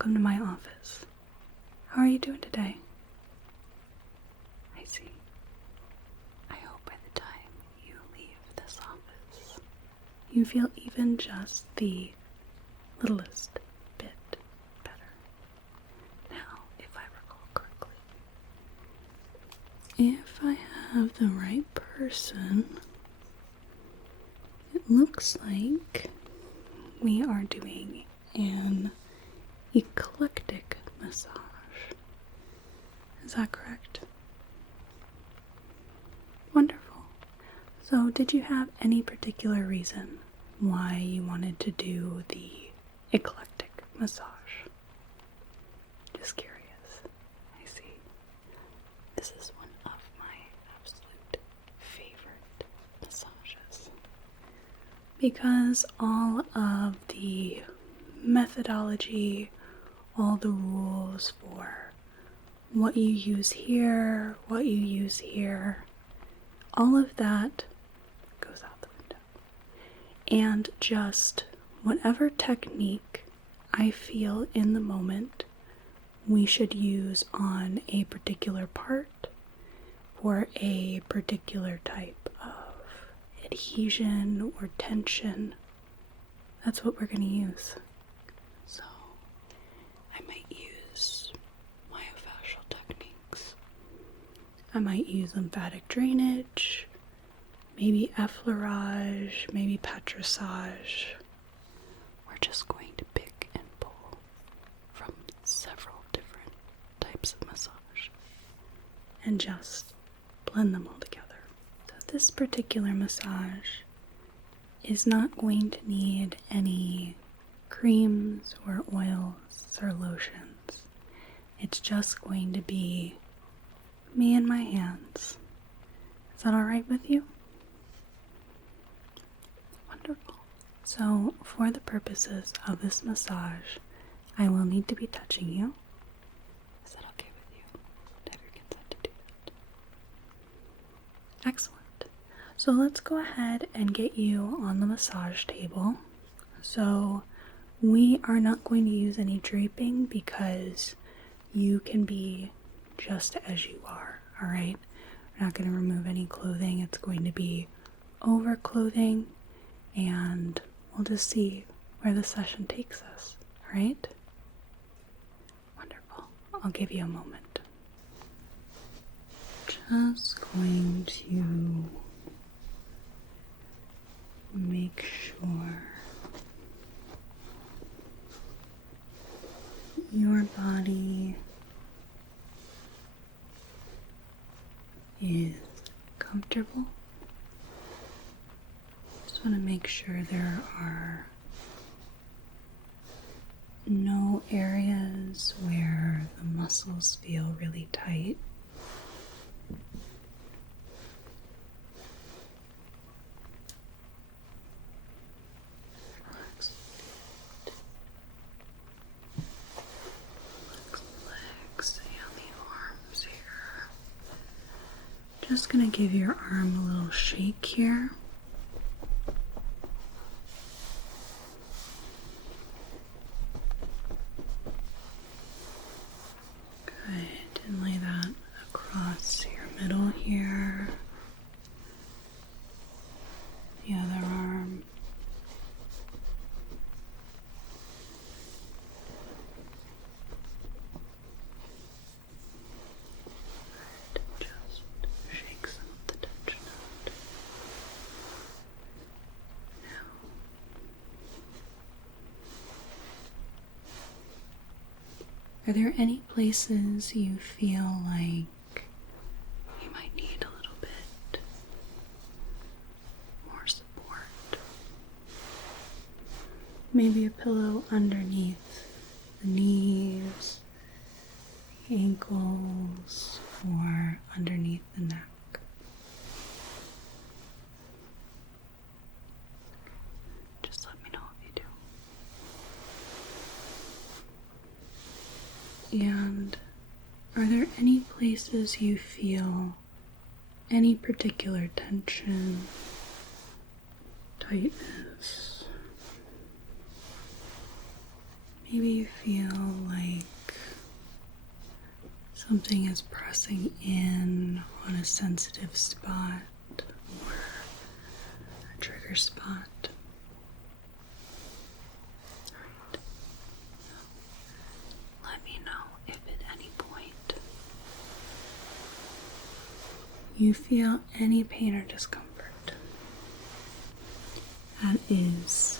welcome to my office. How are you doing today? I see. I hope by the time you leave this office, you feel even just the littlest bit better. Now, if I recall correctly, if I have the right person, it looks like we are doing an eclectic massage. Is that correct? Wonderful. So, did you have any particular reason why you wanted to do the eclectic massage? Just curious. I see. This is one of my absolute favorite massages, because all of the methodology, all the rules for what you use here, what you use here, all of that goes out the window. And just whatever technique I feel in the moment we should use on a particular part or a particular type of adhesion or tension, that's what we're going to use. So I might use myofascial techniques. I might use lymphatic drainage, maybe effleurage, maybe patrissage. We're just going to pick and pull from several different types of massage and just blend them all together. So this particular massage is not going to need any creams or oils or lotions. It's just going to be me and my hands. Is that alright with you? Wonderful. So, for the purposes of this massage, I will need to be touching you. Is that okay with you? Do I have your consent to do that? Excellent. So let's go ahead and get you on the massage table. So we are not going to use any draping because you can be just as you are, alright? We're not going to remove any clothing. It's going to be over clothing, and we'll just see where the session takes us, alright? Wonderful. I'll give you a moment. Just going to make sure your body is comfortable. Just want to make sure there are no areas where the muscles feel really tight. Relax the legs and the arms here. Just gonna give your arm a little shake here. Good, and lay that across your middle here. The other arm. Good, just shake some of the tension out. Now, are there any places you feel like you might need a little bit more support? Maybe a pillow underneath the knees, the ankles, or underneath the neck. Just let me know if you do. And are there any places you feel any particular tension, tightness? Maybe you feel like something is pressing in on a sensitive spot or a trigger spot. Alright. Let me know if at any point you feel any pain or discomfort that is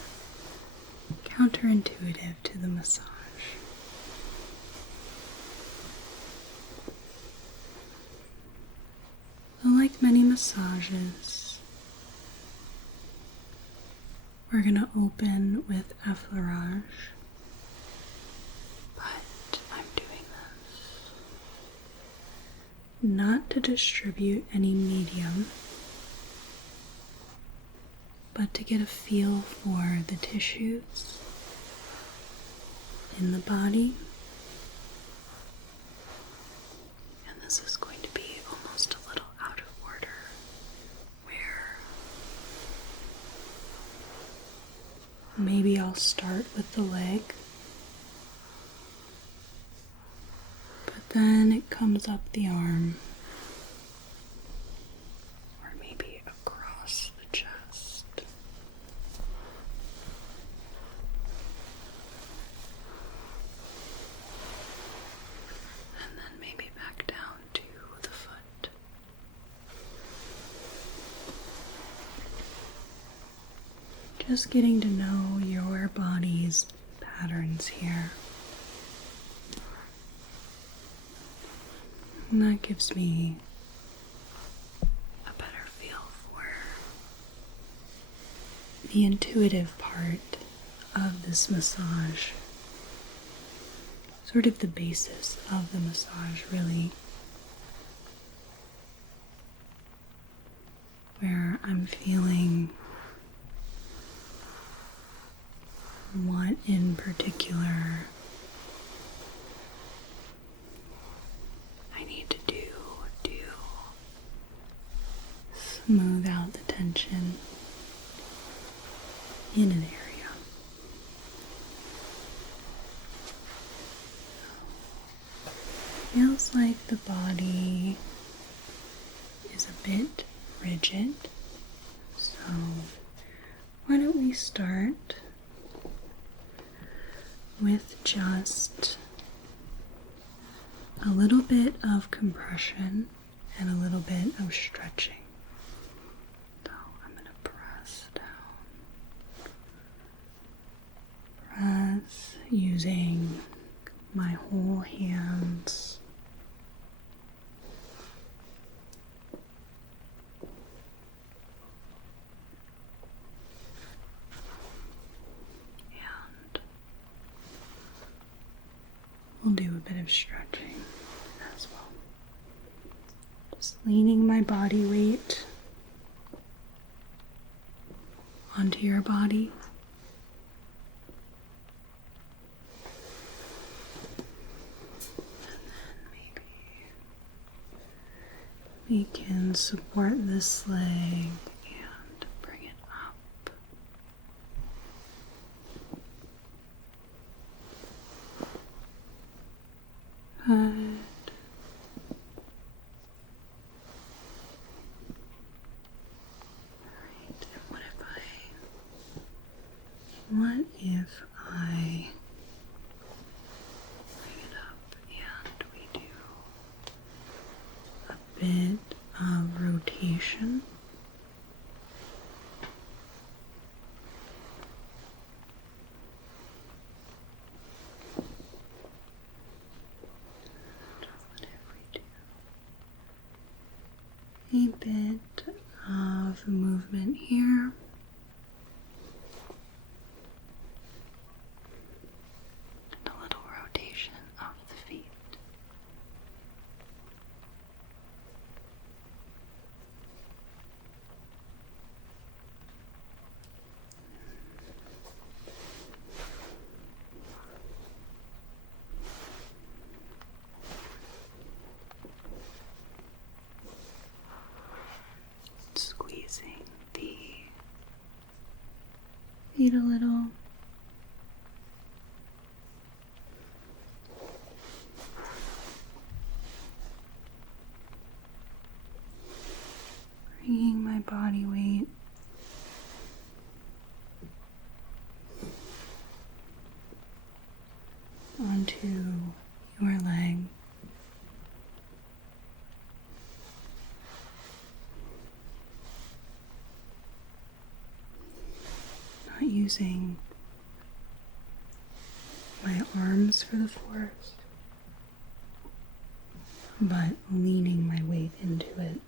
counterintuitive to the massage. So like many massages, we're going to open with Effleurage, but I'm doing this not to distribute any medium, but to get a feel for the tissues in the body. And this is going to be almost a little out of order, where maybe I'll start with the leg, but then it comes up the arm, or maybe across the chest. And then maybe back down to the foot. Just getting to know your body's patterns here. And that gives me a better feel for the intuitive part of this massage. Sort of the basis of the massage, really. Where I'm feeling what in particular I need to do to smooth out the tension in an area. Feels like the body is a bit rigid, so why don't we start with just a little bit of compression and a little bit of stretching. So I'm going to press down. Press using my whole hands. We'll do a bit of stretching as well. Just leaning my body weight onto your body. And then maybe we can support this leg and bring it up. Good. Alright, and what if I bring it up and we do a bit of rotation? A bit of movement here. And a little rotation of the feet. into your leg. Not using my arms for the force, but leaning my weight into it.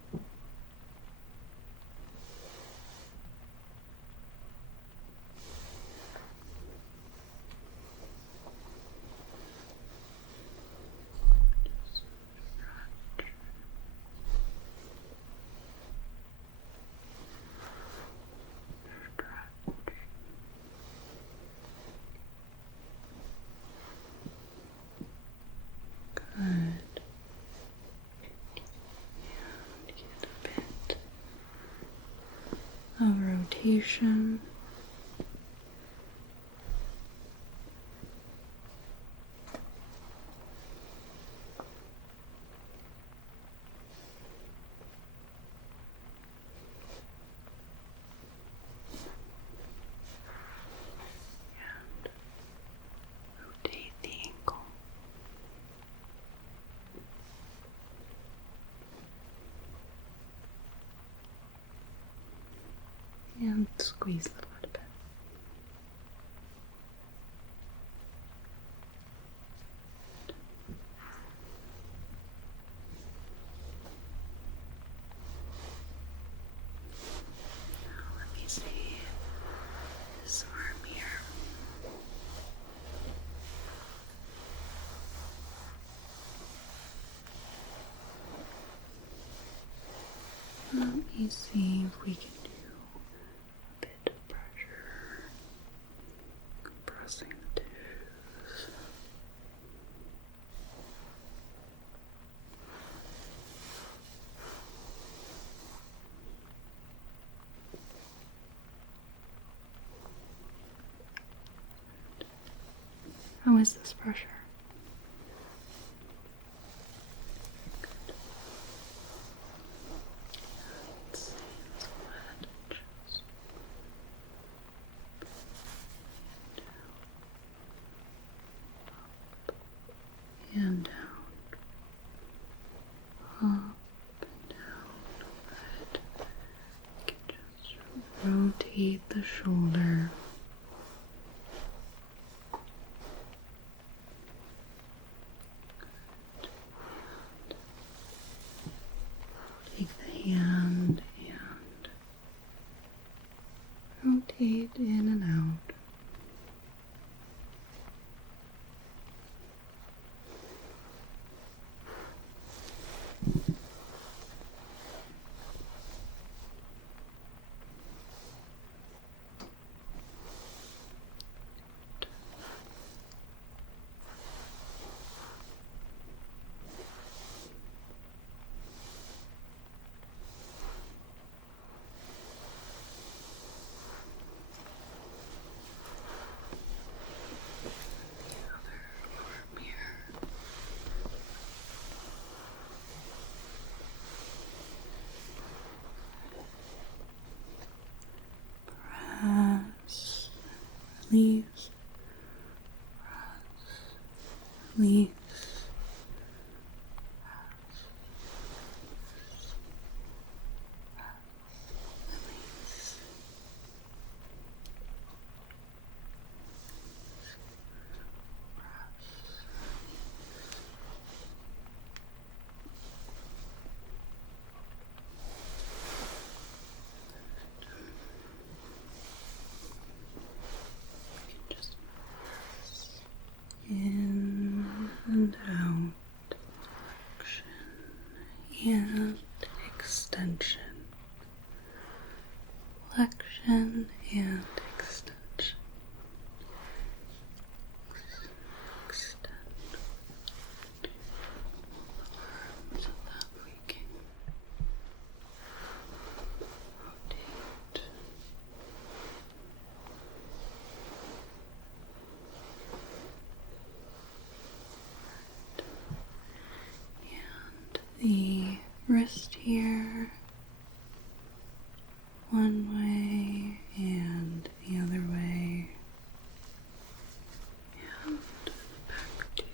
Of rotation. And rotate the ankle. And squeeze the foot a bit. Now let me see this arm here. Let me see if we can do a bit of pressure, compressing the toes. How is this pressure? Let's see, let's go ahead and just and down, up and down, overhead. You can just rotate the shoulder. Take the hand and rotate in and out. Press, release, press, release, release. Just in and out, flexion and extension, flexion and extension, extend arms without breaking, rotate. And the wrist here, one way and the other way, and back to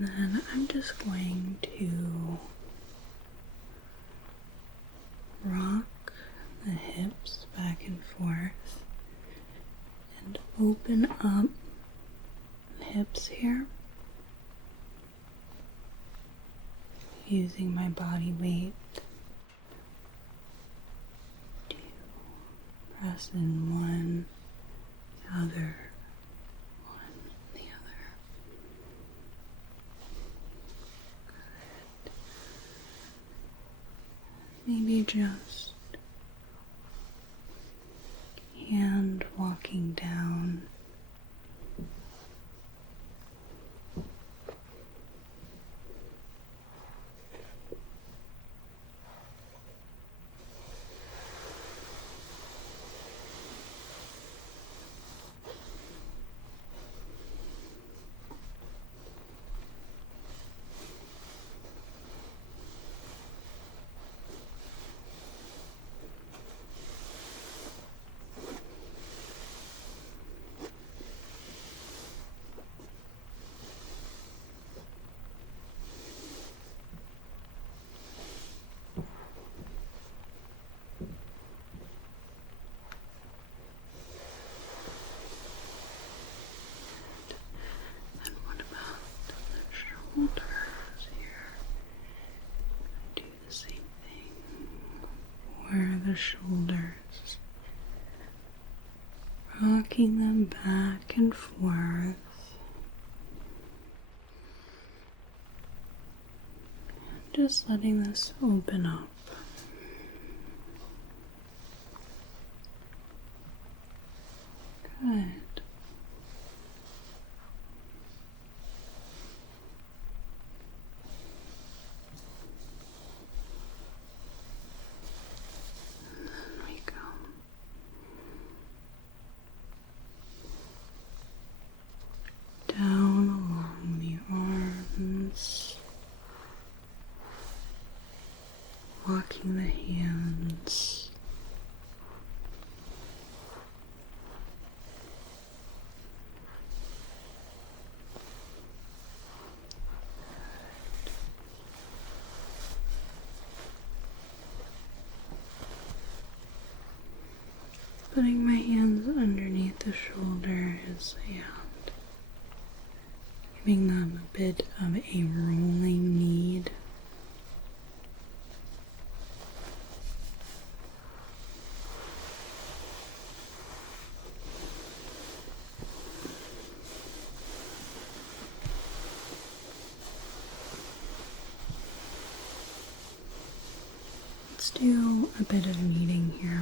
And then I'm just going to rock the hips back and forth and open up the hips here using my body weight to press in one, the other, one, the other. Good. Maybe just hand walking down. And what about the shoulders here? Do the same thing for the shoulders. Rocking them back and forth. Just letting this open up. Good. There we go. Down along the arms, walking the hands. Putting my hands underneath the shoulders and giving them a bit of a rolling knead. Let's do a bit of kneading here.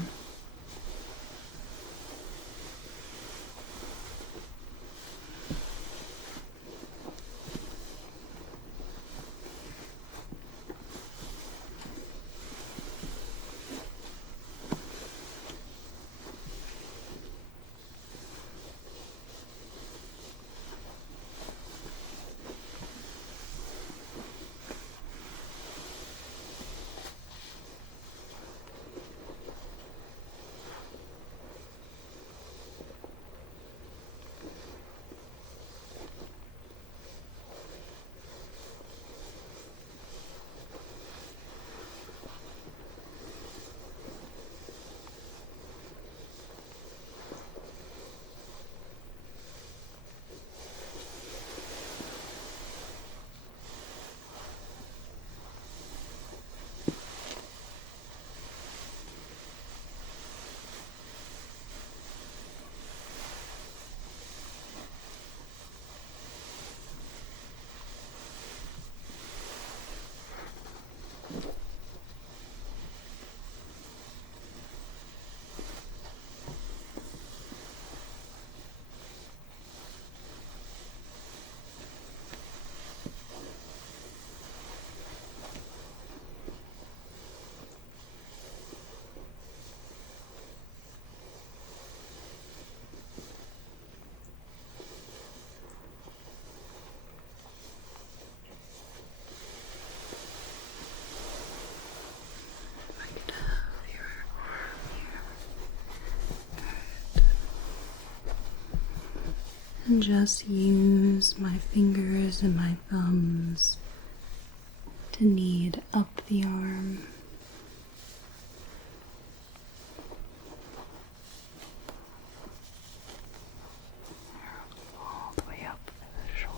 And just use my fingers and my thumbs to knead up the arm. All the way up the shoulder.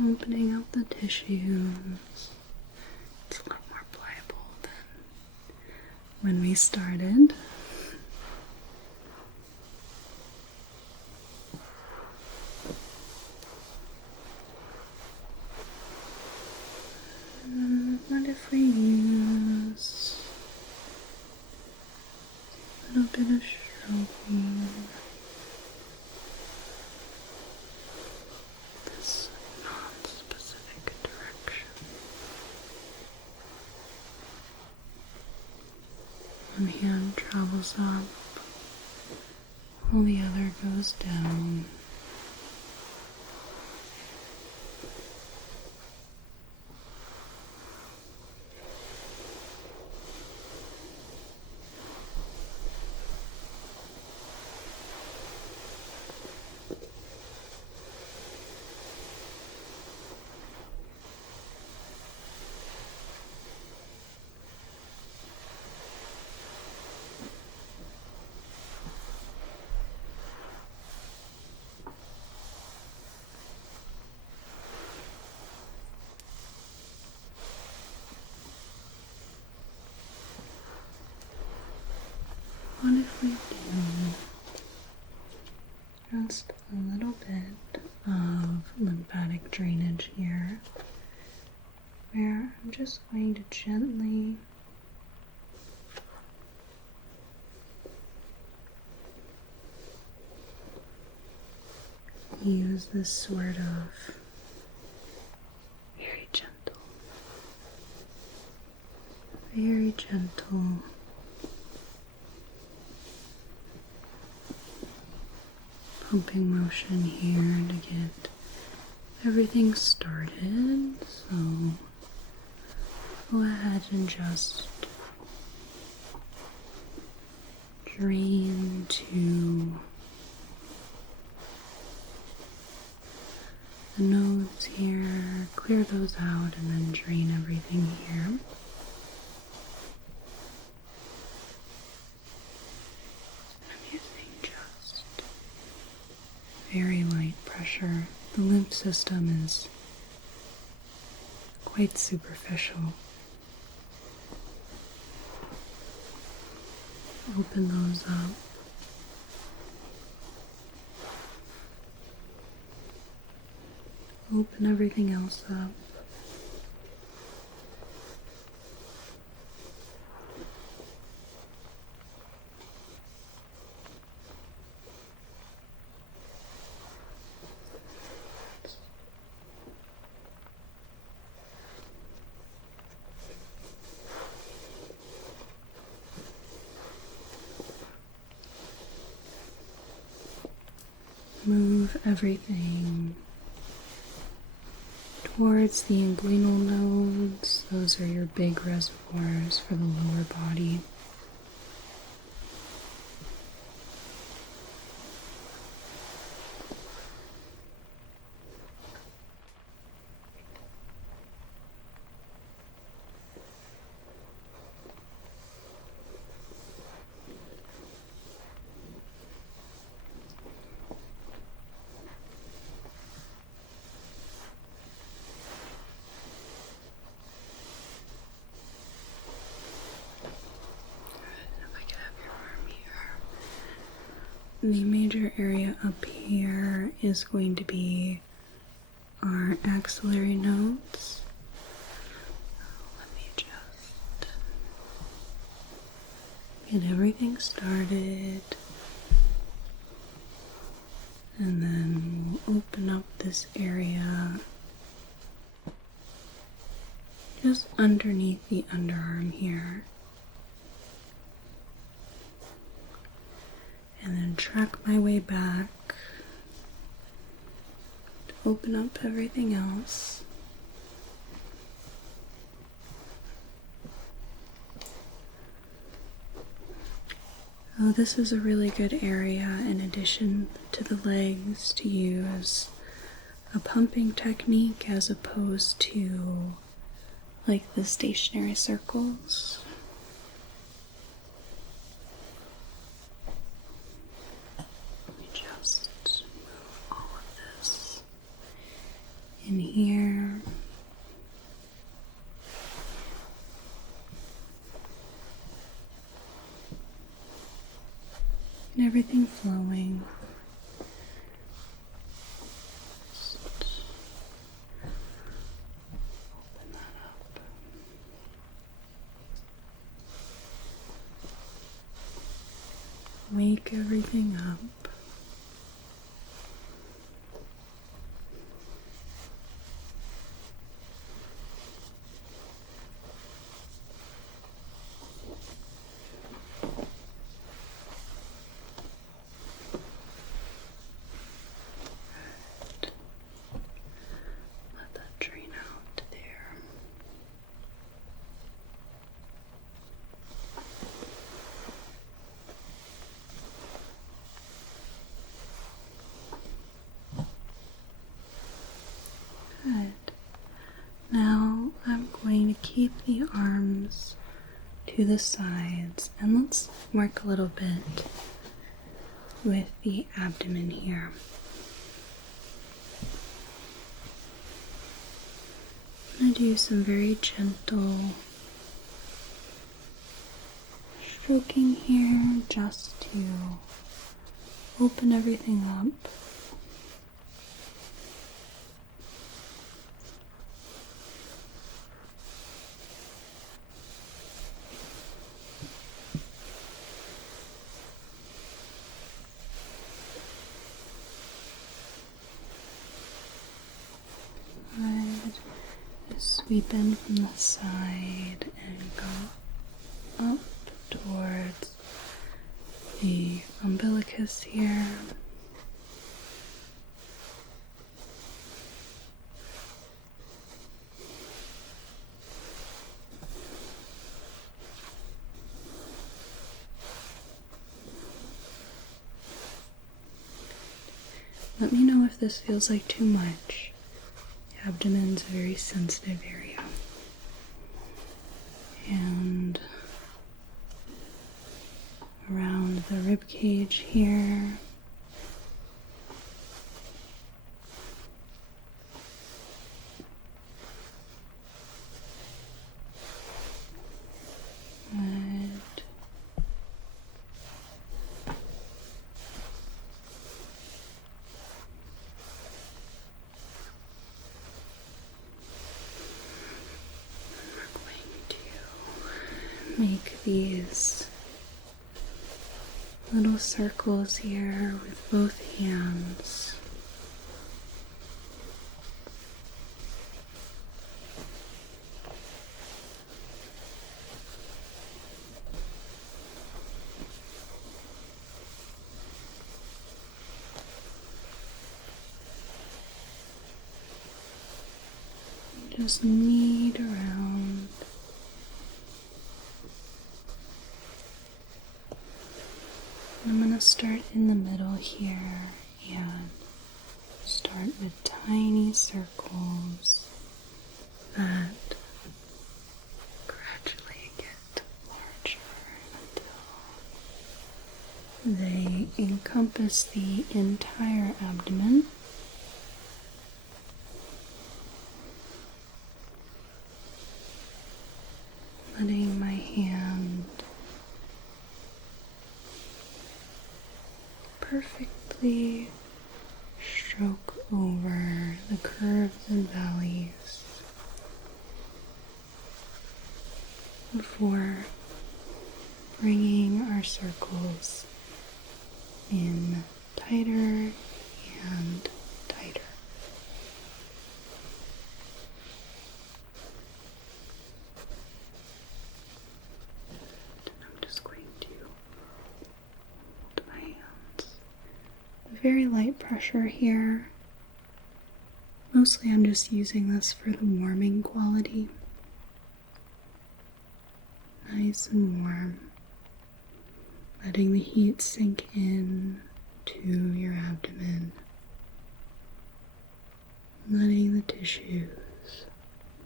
Opening up the tissues. It's a lot more pliable than when we started. What if we use a little bit of stroking? This non-specific direction. One hand travels up while the other goes down. What if we do just a little bit of lymphatic drainage here, where I'm just going to gently use this sort of very gentle pumping motion here to get everything started. So go ahead and just drain to the nodes here, clear those out, and then drain everything here. I'm using just very light pressure. The lymph system is quite superficial. Open those up. Open everything else up. Move everything towards the inguinal nodes. Those are your big reservoirs for the lower body. The major area up here is going to be our axillary nodes. Let me just get everything started. And then we'll open up this area just underneath the underarm here. And then track my way back to open up everything else. Oh, this is a really good area in addition to the legs to use a pumping technique as opposed to like the stationary circles. Let me just move all of this in here. And everything flowing. Just open that up. Wake everything up. Good. Now I'm going to keep the arms to the sides and let's work a little bit with the abdomen here. I'm going to do some very gentle stroking here just to open everything up. Sweep in from the side and go up towards the umbilicus here. Let me know if this feels like too much. Abdomen's a very sensitive area. And around the rib cage here. Good. Make these little circles here with both hands. Just knead around. I'm going to start in the middle here and start with tiny circles that gradually get larger until they encompass the entire abdomen. Letting my hand perfectly stroke over the curves before bringing our circles in tighter and tighter. And I'm just going to hold my hands. Very light pressure here. Mostly I'm just using this for the warming quality. Nice and warm. Letting the heat sink in to your abdomen. Letting the tissues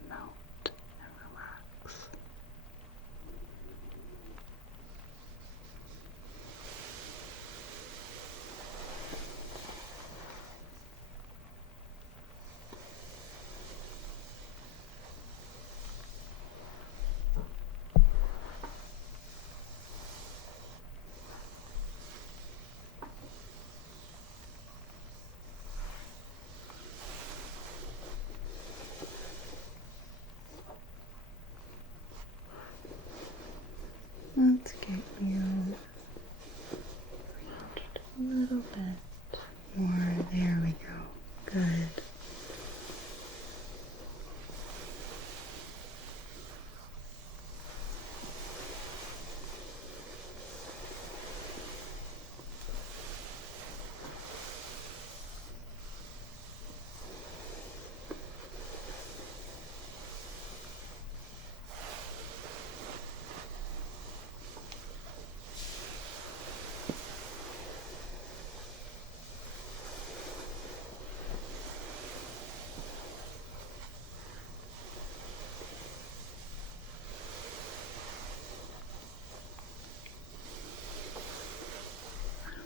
melt and relax. Let's get you reached a little bit more. There we go. Good.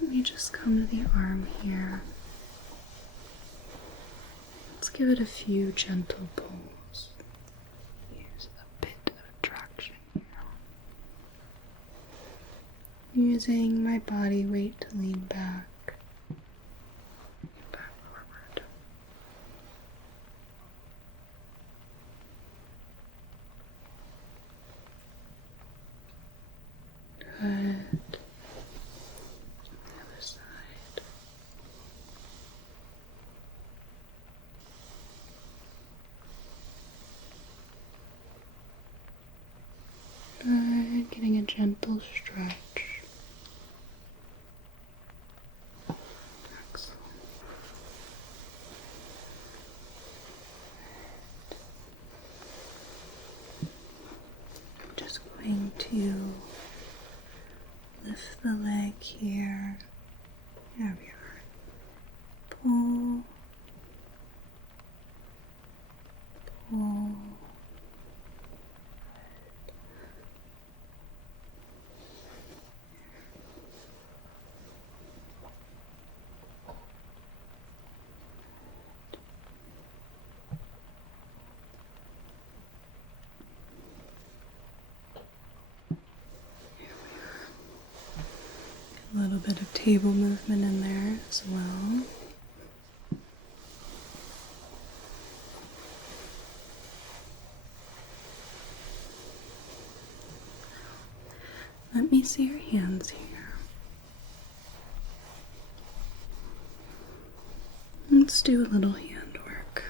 Let me just come to the arm here. Let's give it a few gentle pulls. Use a bit of traction here. Using my body weight to lean back. Back forward. Good. Good, getting a gentle stretch. Excellent. I'm just going to lift the leg here. There we are. Pull. Pull. A little bit of table movement in there as well. Let me see your hands here. Let's do a little hand work.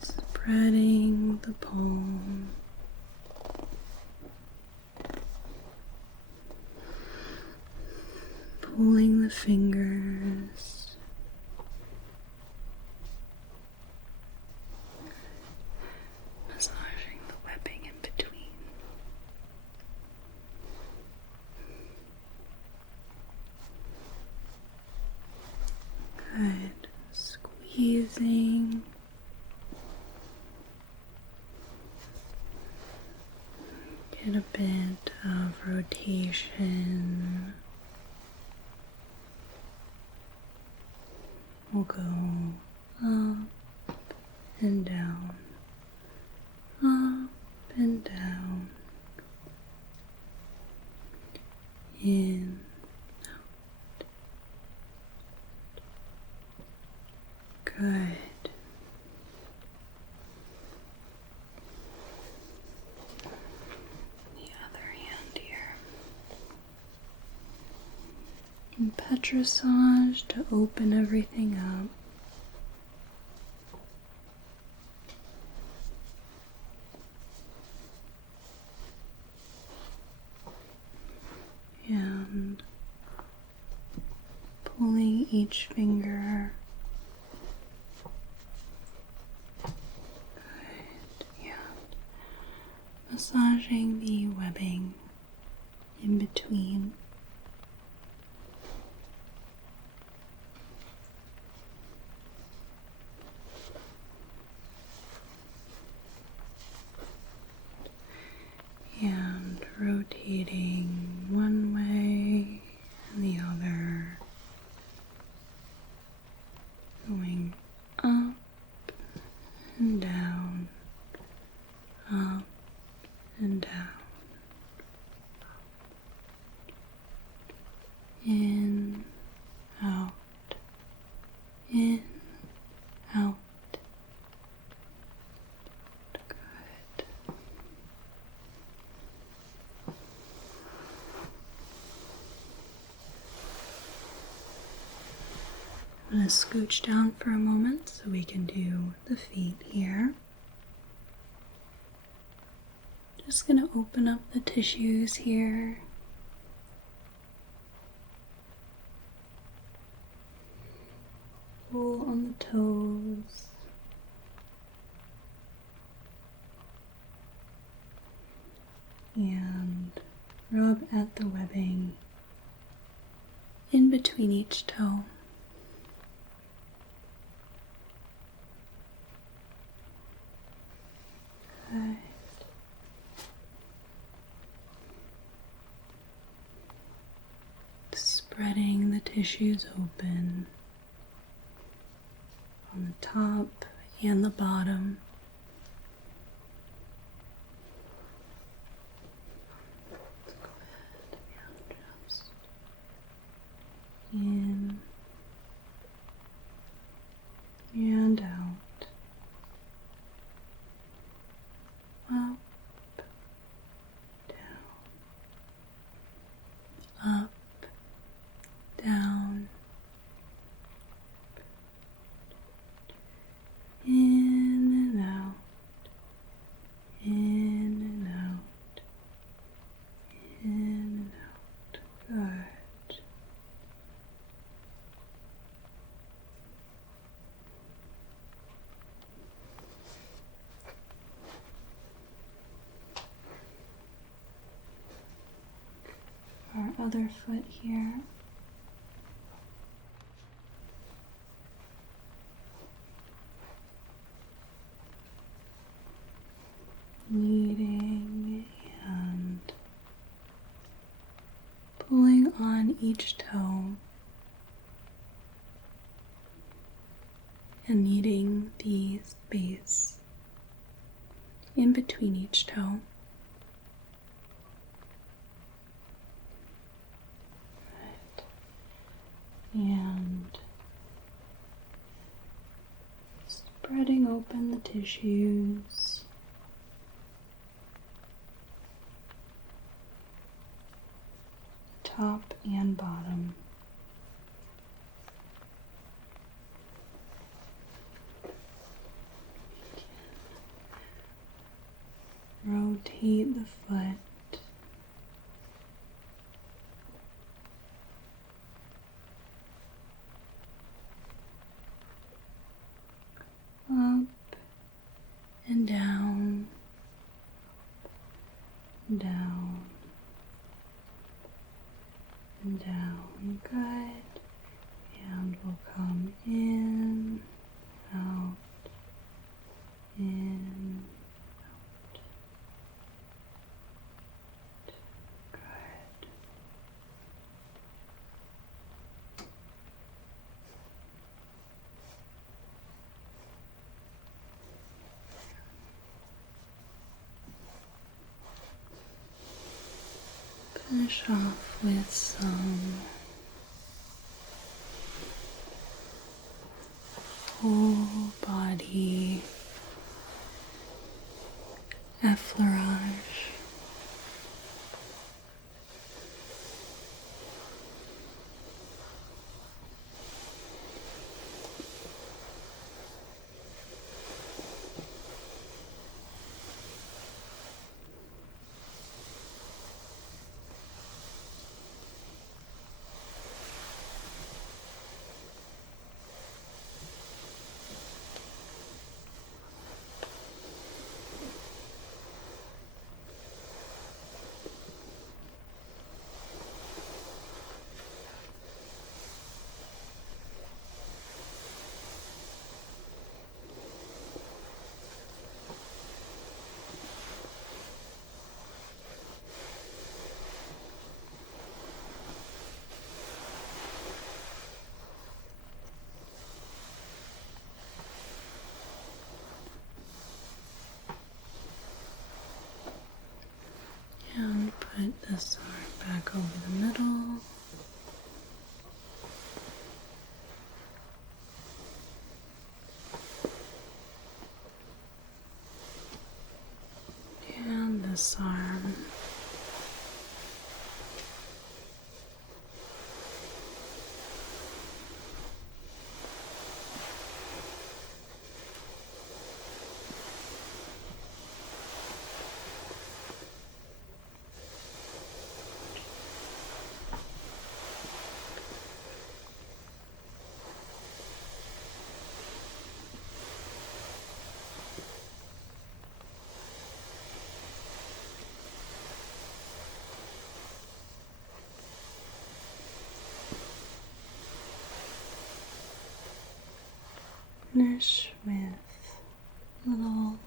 Spreading the palm. Pulling the fingers. Massaging the webbing in between. Good. Squeezing. Get a bit of rotation. We'll go up and down, up and down, in, out. Good. Good. The other hand here. And petrissage to open everything up. And pulling each finger. Good. Yeah. Massaging the webbing in between. And rotating one way and the other, going up and down, up and down, in, out, in, out. Good. I'm going to scooch down for a moment so we can do the feet here. Just going to open up the tissues here. Pull on the toes. And rub at the webbing in between each toe. Good. Spreading the tissues open on the top and the bottom. Go ahead and just in and out. Up, down, up, down, in and out, in and out, in and out. Good. Our other foot here. Kneading and pulling on each toe and kneading the space in between each toe. And spreading open the tissues. Top and bottom. Rotate the foot. Up and down, down, and down. Good. And we'll come in, out, in, out. Good. Finish off with some full body effleurage. And put this arm back over the middle. And this arm. Finish with a little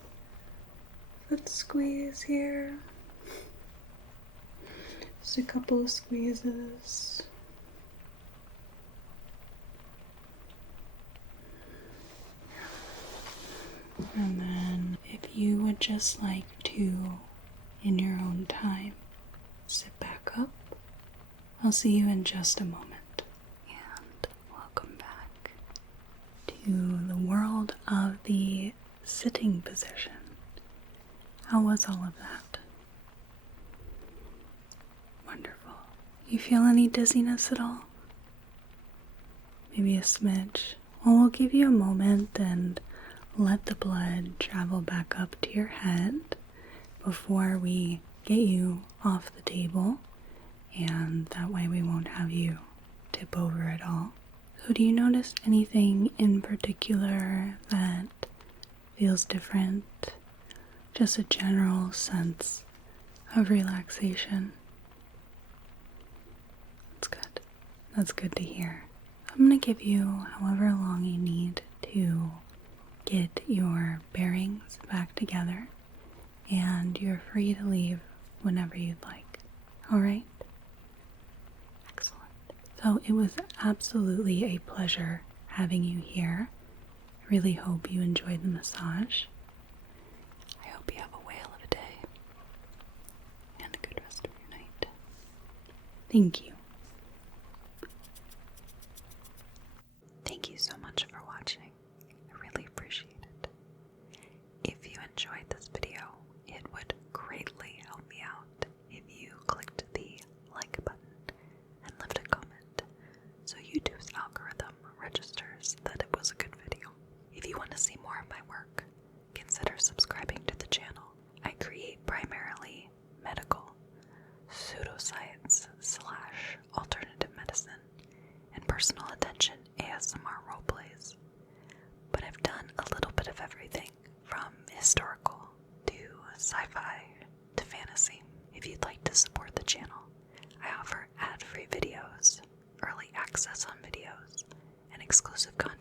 foot squeeze here. Just a couple of squeezes. And then if you would just like to, in your own time, sit back up, I'll see you in just a moment. And welcome back to the world of the sitting position. How was all of that? Wonderful. You feel any dizziness at all? Maybe a smidge? Well, we'll give you a moment and let the blood travel back up to your head before we get you off the table, and that way we won't have you tip over at all. So do you notice anything in particular that feels different? Just a general sense of relaxation. That's good. That's good to hear. I'm going to give you however long you need to get your bearings back together, and you're free to leave whenever you'd like. Alright? Excellent. So it was absolutely a pleasure having you here. I really hope you enjoyed the massage. I hope you have a whale of a day and a good rest of your night. Thank you. Thank you so much for watching. I really appreciate it. If you enjoyed this video, it would greatly help me out if you clicked the like button and left a comment so YouTube's algorithm registers that it was a good video. If you want to see more of my work, consider subscribing to the channel. I create primarily medical, pseudoscience / alternative medicine, and personal attention ASMR roleplays. But I've done a little bit of everything, from historical to sci-fi to fantasy. If you'd like to support the channel, I offer ad-free videos, early access on videos, and exclusive content